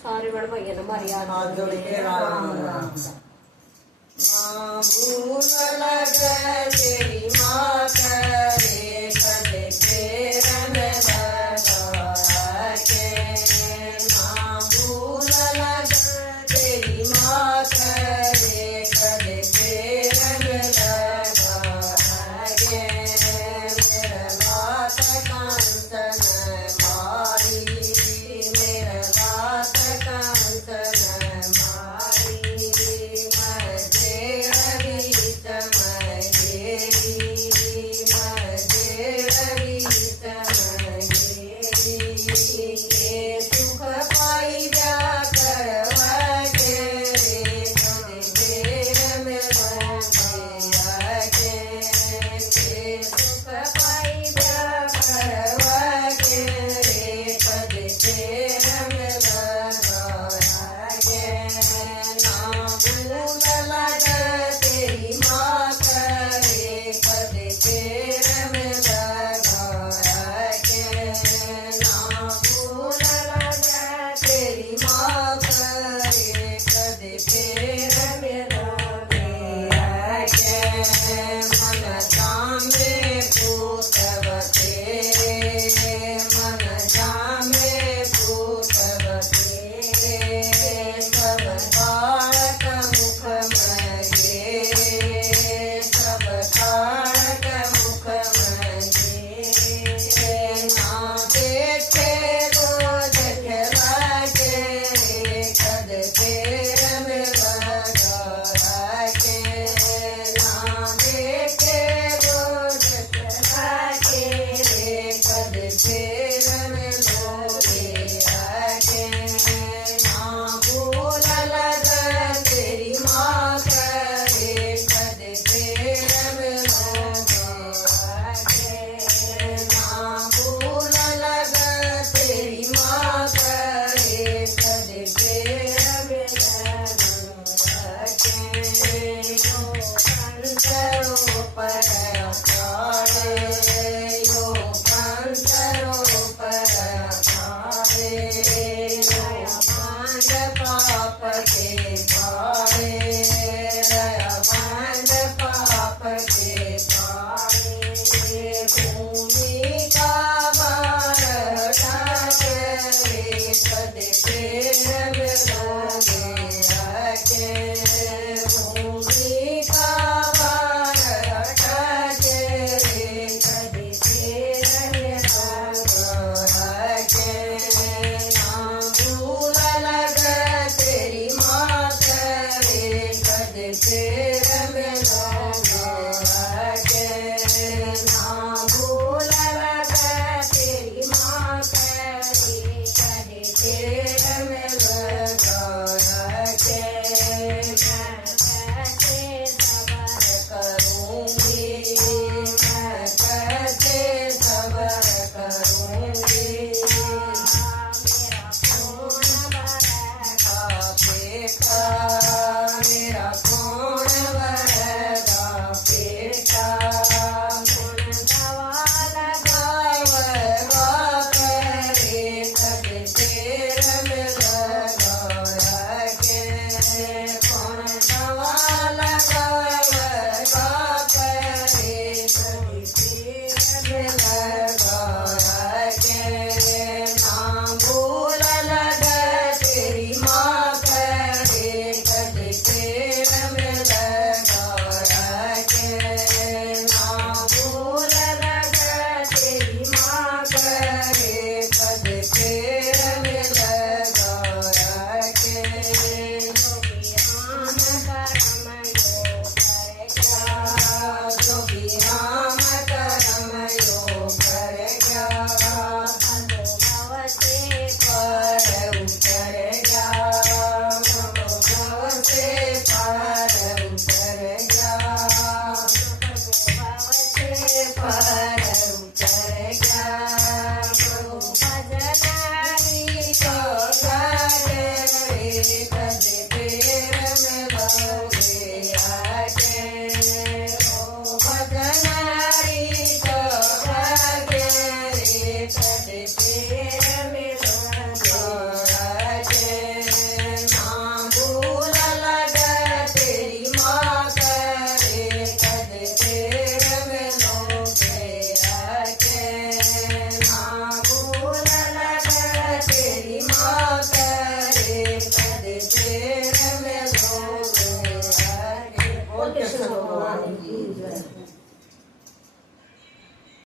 सारे बड़ भैया ने मारी हाथ जोड़ के राम राम। माँ भूल लगे तेरी माँ करे कद फेरन लगा के। माँ भूल लगे तेरी माँ करे कद फेरन लगा के। मेरा बात कांचन मारी, मेरा बात कांचन मारी। सुख पाई जा करवा के रे कद फेर में लगा के। सुख पाई जा करवा के रे कद फेर में लगा के। ना भूल लगे तेरी माँ करे कद फेर में लगा के। ना भूल लगे तेरी माँ करे कद फेर में लगा के। मन जामे पूतवते, मन जामे पूतवते। सब बालक मुख मगे, सब बालक मुख मगे। ना देखे रोज खेला के कद फेर में लगा के। ना देखे रोज खेला के कद फेर में लगा के। ना भूल लगे तेरी माँ करे कद फेर में लगा के। ना भूल लगे तेरी माँ करे कद फेर में लगा के। यो पंचरो पर पारे, यो पंचरो पर पारे। यो पांड पाप के पारे, पांड पाप के पारे। भूमि का भार ढाके कद फेर में लगा के। भूमि का भार ढाके कद फेर में लगा के। ना भूल लगे तेरी माँ करे कद फेर में लगा के। ना भूल लगे तेरी माँ करे कद फेर में लगा के। मैं कैसे सबर करूँगी, मैं कैसे सबर करूँगी। मेरा कौन भरेगा पेटा, मेरा कौन भरेगा पेटा। कौन दवा लगावेगा करे कद फेर में लगा के। कौन दवा लगावेगा करे कद फेर में लगा के। ना भूल लगे तेरी माँ करे कद फेर में लगा के। ना भूल लगे तेरी माँ करे कद फेर में लगा के। जोगी राम करम यो करेगा, भव से पार उतरेगा। भव से पार उतरेगा, भव से पार उतरेगा। प्रभु भजनारी को गारे कद फेर में लगे आके। ओ भजनारी को गारे कद फेर में लगे आके। कर